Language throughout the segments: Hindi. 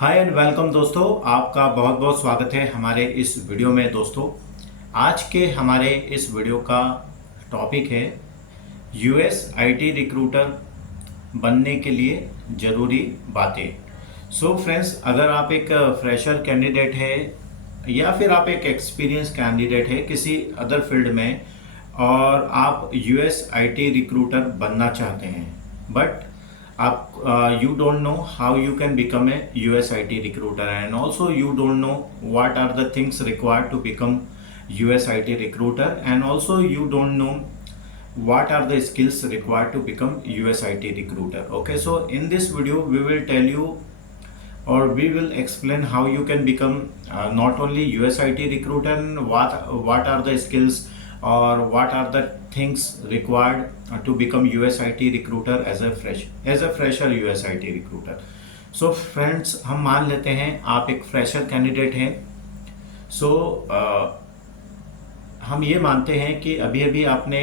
हाय एंड वेलकम दोस्तों, आपका बहुत बहुत स्वागत है हमारे इस वीडियो में। दोस्तों, आज के हमारे इस वीडियो का टॉपिक है यूएस आईटी रिक्रूटर बनने के लिए ज़रूरी बातें। सो फ्रेंड्स, अगर आप एक फ्रेशर कैंडिडेट है या फिर आप एक एक्सपीरियंस कैंडिडेट है किसी अदर फील्ड में और आप यूएस आईटी रिक्रूटर बनना चाहते हैं, बट आप you don't know how you can become a US IT recruiter, and also you don't know what are the things required to become US IT recruiter, and also you don't know what are the skills required to become US IT recruiter. Okay, so in this video we will tell you, or we will explain how you can become not only US IT recruiter, and what are the skills or what are the things required to become US IT recruiter as a fresher US IT recruiter. So friends, हम मान लेते हैं आप एक फ्रेशर कैंडिडेट हैं। सो हम ये मानते हैं कि अभी अभी आपने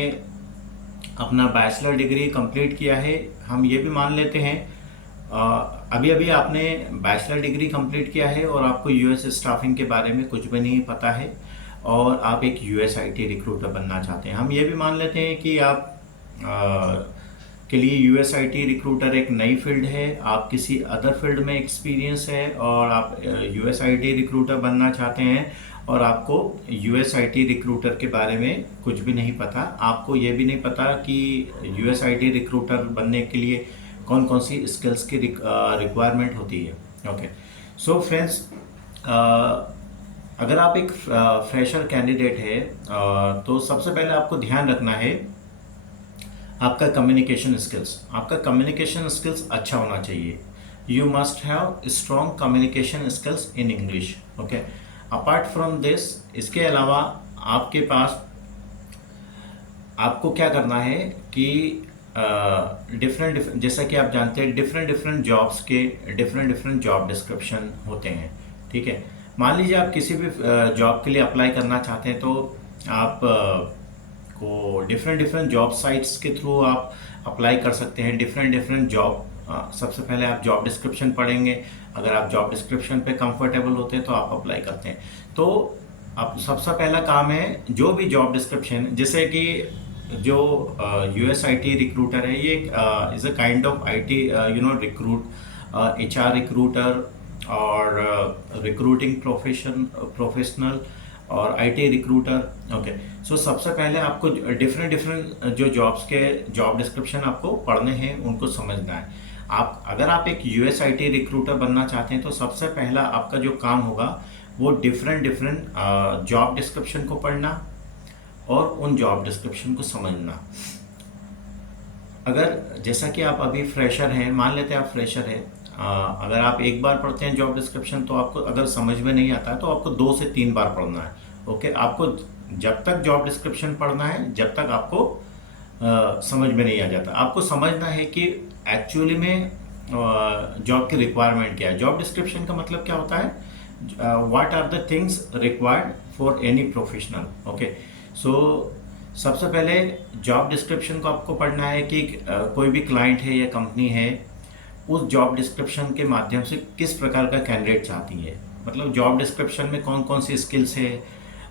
अपना बैचलर डिग्री कंप्लीट किया है। हम ये भी मान लेते हैं अभी अभी आपने बैचलर डिग्री कंप्लीट किया है और आपको यूएस स्टाफिंग के बारे में कुछ भी नहीं पता है और आप एक यूएस आईटी रिक्रूटर बनना चाहते हैं। हम ये भी मान लेते हैं कि आप के लिए यूएस आईटी रिक्रूटर एक नई फील्ड है, आप किसी अदर फील्ड में एक्सपीरियंस है और आप यूएस आईटी रिक्रूटर बनना चाहते हैं और आपको यूएस आईटी रिक्रूटर के बारे में कुछ भी नहीं पता। आपको ये भी नहीं पता कि यूएस आईटी रिक्रूटर बनने के लिए कौन कौन सी स्किल्स की रिक्वायरमेंट होती है। ओके, सो फ्रेंड्स, अगर आप एक फ्रेशर कैंडिडेट है तो सबसे पहले आपको ध्यान रखना है आपका कम्युनिकेशन स्किल्स। आपका कम्युनिकेशन स्किल्स अच्छा होना चाहिए। You must have strong communication skills in English. Okay, apart from this, इसके अलावा आपके पास आपको क्या करना है कि डिफरेंट जैसा कि आप जानते हैं डिफरेंट जॉब्स के डिफरेंट जॉब डिस्क्रिप्शन होते हैं। ठीक है, मान लीजिए आप किसी भी जॉब के लिए अप्लाई करना चाहते हैं तो आप को डिफरेंट जॉब साइट्स के थ्रू आप अप्लाई कर सकते हैं। डिफरेंट जॉब सबसे पहले आप जॉब डिस्क्रिप्शन पढ़ेंगे। अगर आप जॉब डिस्क्रिप्शन पे कंफर्टेबल होते हैं तो आप अप्लाई करते हैं। तो आप सबसे पहला काम है जो भी जॉब डिस्क्रिप्शन, जैसे कि जो यूएस आईटी रिक्रूटर है ये is a kind of IT HR recruiter और रिक्रूटिंग प्रोफेशनल और आईटी रिक्रूटर। ओके, सो सबसे पहले आपको डिफरेंट जो जॉब्स के जॉब डिस्क्रिप्शन आपको पढ़ने हैं, उनको समझना है। अगर आप एक यूएस आईटी रिक्रूटर बनना चाहते हैं तो सबसे पहला आपका जो काम होगा वो डिफरेंट जॉब डिस्क्रिप्शन को पढ़ना और उन जॉब डिस्क्रिप्शन को समझना। अगर जैसा कि आप अभी फ्रेशर हैं, मान लेते हैं आप फ्रेशर हैं, अगर आप एक बार पढ़ते हैं जॉब डिस्क्रिप्शन तो आपको अगर समझ में नहीं आता है तो आपको 2 से 3 बार पढ़ना है। ओके, आपको जब तक जॉब डिस्क्रिप्शन पढ़ना है जब तक आपको समझ में नहीं आ जाता। आपको समझना है कि एक्चुअली में जॉब की रिक्वायरमेंट क्या है। जॉब डिस्क्रिप्शन का मतलब क्या होता है, what are the things required for any professional. Okay, so सबसे पहले जॉब डिस्क्रिप्शन को आपको पढ़ना है कि कोई भी क्लाइंट है या कंपनी है उस जॉब डिस्क्रिप्शन के माध्यम से किस प्रकार का कैंडिडेट चाहती है। मतलब जॉब डिस्क्रिप्शन में कौन कौन सी स्किल्स है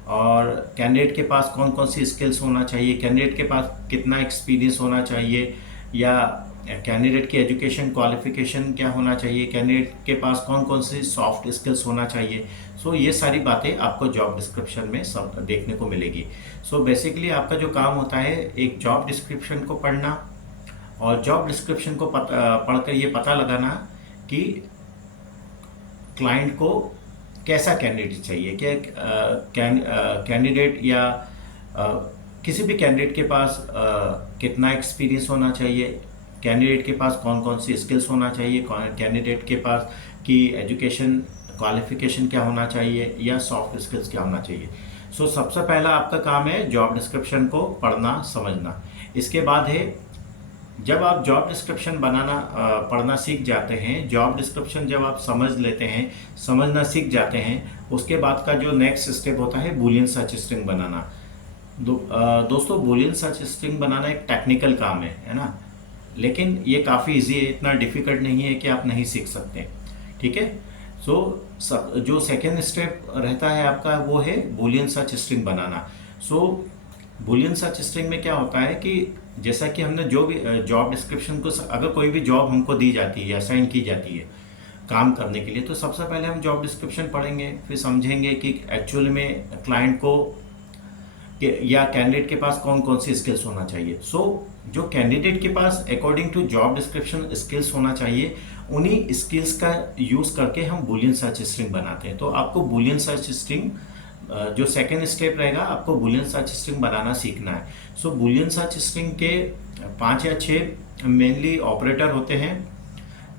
और कैंडिडेट के पास कौन कौन सी स्किल्स होना चाहिए, कैंडिडेट के पास कितना एक्सपीरियंस होना चाहिए, या कैंडिडेट की एजुकेशन क्वालिफिकेशन क्या होना चाहिए, कैंडिडेट के पास कौन कौन सी सॉफ्ट स्किल्स होना चाहिए। सो ये सारी बातें आपको जॉब डिस्क्रिप्शन में सब देखने को मिलेगी। सो बेसिकली आपका जो काम होता है एक जॉब डिस्क्रिप्शन को पढ़ना और जॉब डिस्क्रिप्शन को पढ़कर ये पता लगाना कि क्लाइंट को कैसा कैंडिडेट चाहिए। क्या कैंडिडेट या किसी भी कैंडिडेट के पास कितना एक्सपीरियंस होना चाहिए, कैंडिडेट के पास कौन कौन सी स्किल्स होना चाहिए, कैंडिडेट के पास की एजुकेशन क्वालिफिकेशन क्या होना चाहिए या सॉफ्ट स्किल्स क्या होना चाहिए। सो सबसे पहला आपका काम है जॉब डिस्क्रिप्शन को पढ़ना समझना। इसके बाद है जब आप जॉब डिस्क्रिप्शन पढ़ना सीख जाते हैं, जॉब डिस्क्रिप्शन जब आप समझ लेते हैं, समझना सीख जाते हैं, उसके बाद का जो नेक्स्ट स्टेप होता है बूलियन सर्च स्ट्रिंग बनाना। दोस्तों, बूलियन सर्च स्ट्रिंग बनाना एक टेक्निकल काम है ना, लेकिन ये काफ़ी इजी है, इतना डिफ़िकल्ट नहीं है कि आप नहीं सीख सकते। ठीक है, जो सेकेंड स्टेप रहता है आपका वो है बूलियन सर्च स्ट्रिंग बनाना। सो बूलियन सर्च स्ट्रिंग में क्या होता है कि जैसा कि हमने जो भी जॉब डिस्क्रिप्शन को, अगर कोई भी जॉब हमको दी जाती है या असाइन की जाती है काम करने के लिए, तो सबसे पहले हम जॉब डिस्क्रिप्शन पढ़ेंगे, फिर समझेंगे कि एक्चुअल में क्लाइंट को या कैंडिडेट के पास कौन कौन सी स्किल्स होना चाहिए। जो कैंडिडेट के पास according to job description skills होना चाहिए, उन्हीं स्किल्स का यूज़ करके हम बूलियन सर्च स्ट्रिंग बनाते हैं। तो आपको बूलियन सर्च स्ट्रिंग, जो सेकेंड स्टेप रहेगा, आपको बूलियन सर्च स्ट्रिंग बनाना सीखना है। बूलियन सर्च स्ट्रिंग के 5 या 6 मेनली ऑपरेटर होते हैं,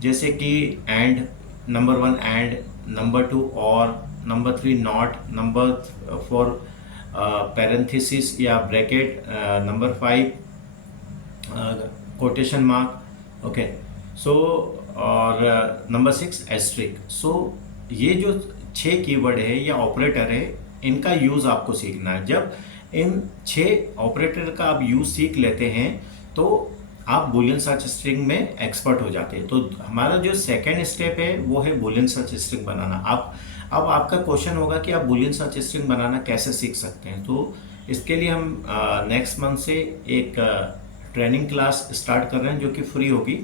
जैसे कि एंड, नंबर 1 एंड, नंबर 2 और, नंबर 3 नॉट, नंबर 4 पैरेंथेसिस या bracket, number 5 quotation mark, okay. और नंबर 6 एस्ट्रिक। ये जो 6 कीवर्ड है या ऑपरेटर है, इनका यूज़ आपको सीखना है। जब इन 6 ऑपरेटर का आप यूज़ सीख लेते हैं तो आप बूलियन सर्च स्ट्रिंग में एक्सपर्ट हो जाते हैं। तो हमारा जो सेकेंड स्टेप है वो है बूलियन सर्च स्ट्रिंग बनाना। अब आपका क्वेश्चन होगा कि आप बूलियन सर्च स्ट्रिंग बनाना कैसे सीख सकते हैं। तो इसके लिए हम नेक्स्ट मंथ से एक ट्रेनिंग क्लास स्टार्ट कर रहे हैं जो कि फ्री होगी।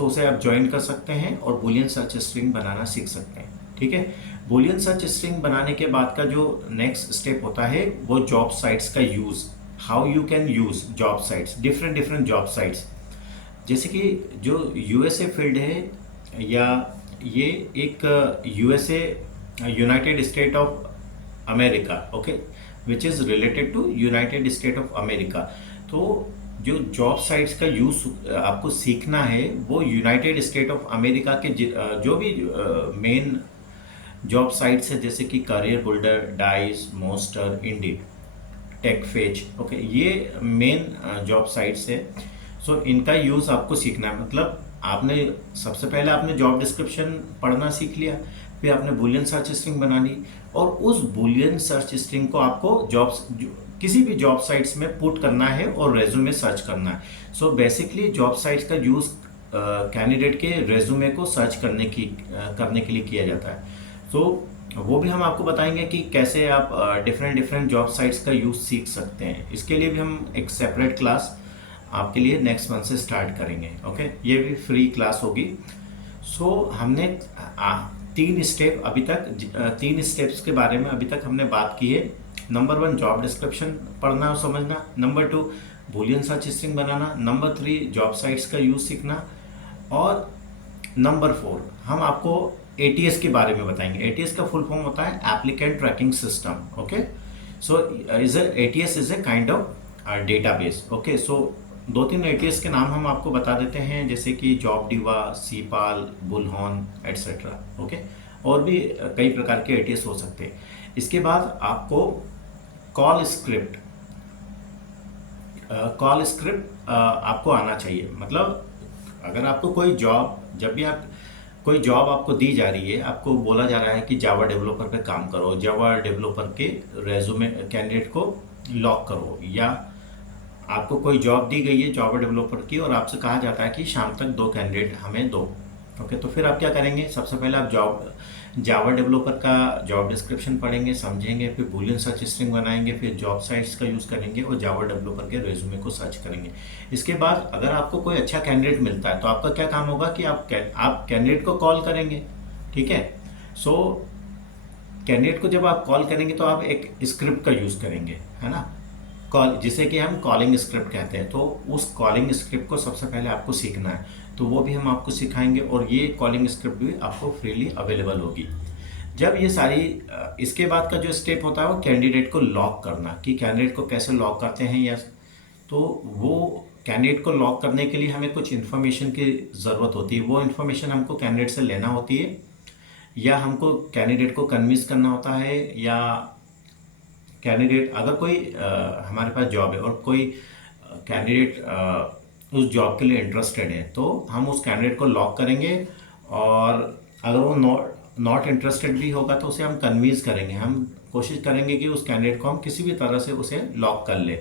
उसे आप ज्वाइन कर सकते हैं और बूलियन सर्च स्ट्रिंग बनाना सीख सकते हैं, ठीक है। बूलियन सर्च स्ट्रिंग बनाने के बाद का जो नेक्स्ट स्टेप होता है वो जॉब साइट्स का use, how you can use job sites, different job sites. जैसे कि जो यूएसए फील्ड है, या ये एक USA, United State of America, okay, which is related to United State of America. तो जो जॉब साइट्स का यूज़ आपको सीखना है वो यूनाइटेड स्टेट ऑफ अमेरिका के जो भी मेन जॉब साइट्स है, जैसे कि career builder, dice, मोस्टर, Indeed, टेकफेच, okay, ये मेन जॉब साइट्स है। इनका यूज़ आपको सीखना है। मतलब आपने सबसे पहले आपने जॉब डिस्क्रिप्शन पढ़ना सीख लिया, फिर आपने बूलियन सर्च स्ट्रिंग बना ली, और उस बूलियन सर्च स्ट्रिंग को आपको किसी भी जॉब साइट्स में पुट करना है और रेज्यूमे सर्च करना है। बेसिकली जॉब साइट्स का यूज़ कैंडिडेट के रेज्यूमे को सर्च करने के लिए किया जाता है। वो भी हम आपको बताएंगे कि कैसे आप डिफरेंट जॉब साइट्स का यूज़ सीख सकते हैं। इसके लिए भी हम एक सेपरेट क्लास आपके लिए नेक्स्ट मंथ से स्टार्ट करेंगे, ओके। ये भी फ्री क्लास होगी। हमने 3 स्टेप अभी तक, 3 स्टेप्स के बारे में अभी तक हमने बात की है। नंबर 1 जॉब डिस्क्रिप्शन पढ़ना और समझना, नंबर 2 बूलियन सर्च स्ट्रिंग बनाना, नंबर 3 जॉब साइट्स का यूज़ सीखना, और नंबर 4 हम आपको ATS के बारे में बताएंगे। ATS का फुल फॉर्म होता है applicant tracking system, okay. ATS is a kind of database, okay. 2-3 ATS के नाम हम आपको बता देते हैं, जैसे कि जॉब डिवा, सीपाल, बुलहॉन, एट्सेट्रा, ओके। और भी कई प्रकार के ATS हो सकते हैं। इसके बाद आपको कॉल स्क्रिप्ट आपको आना चाहिए। मतलब अगर आपको जब भी कोई जॉब आपको दी जा रही है, आपको बोला जा रहा है कि जावा डेवलपर पे काम करो, जावा डेवलपर के रेज्यूमे कैंडिडेट को लॉक करो, या आपको कोई जॉब दी गई है जावा डेवलपर की और आपसे कहा जाता है कि शाम तक 2 कैंडिडेट हमें दो, ओके। तो फिर आप क्या करेंगे, सबसे पहले आप जावा डेवलपर का जॉब डिस्क्रिप्शन पढ़ेंगे, समझेंगे, फिर बूलियन सर्च स्ट्रिंग बनाएंगे, फिर जॉब साइट्स का यूज़ करेंगे और जावा डेवलपर के रेज्यूमे को सर्च करेंगे। इसके बाद अगर आपको कोई अच्छा कैंडिडेट मिलता है तो आपका क्या काम होगा कि आप कैंडिडेट को कॉल करेंगे, ठीक है। कैंडिडेट को जब आप कॉल करेंगे तो आप एक स्क्रिप्ट का यूज़ करेंगे, है ना, जिसे कि हम कॉलिंग स्क्रिप्ट कहते हैं। तो उस कॉलिंग स्क्रिप्ट को सबसे पहले आपको सीखना है, तो वो भी हम आपको सिखाएंगे, और ये कॉलिंग स्क्रिप्ट भी आपको फ्रीली अवेलेबल होगी। जब ये सारी इसके बाद का जो स्टेप होता है वो कैंडिडेट को लॉक करना, कि कैंडिडेट को कैसे लॉक करते हैं, या तो वो कैंडिडेट को लॉक करने के लिए हमें कुछ इन्फॉर्मेशन की ज़रूरत होती है। वो इन्फॉर्मेशन हमको कैंडिडेट से लेना होती है, या हमको कैंडिडेट को कन्विंस करना होता है, या कैंडिडेट अगर कोई हमारे पास जॉब है और कोई कैंडिडेट उस जॉब के लिए इंटरेस्टेड है, तो हम उस कैंडिडेट को लॉक करेंगे, और अगर वो नॉट इंटरेस्टेड भी होगा तो उसे हम कन्विंस करेंगे। हम कोशिश करेंगे कि उस कैंडिडेट को हम किसी भी तरह से उसे लॉक कर ले।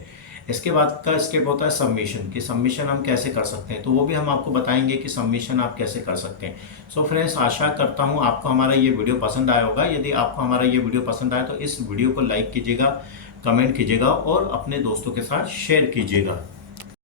इसके बाद का स्टेप होता है सबमिशन, कि सबमिशन हम कैसे कर सकते हैं, तो वो भी हम आपको बताएंगे कि सबमिशन आप कैसे कर सकते हैं। सो फ्रेंड्स, आशा करता हूँ आपको हमारा ये वीडियो पसंद आया होगा। यदि आपको हमारा ये वीडियो पसंद आया तो इस वीडियो को लाइक कीजिएगा, कमेंट कीजिएगा और अपने दोस्तों के साथ शेयर कीजिएगा।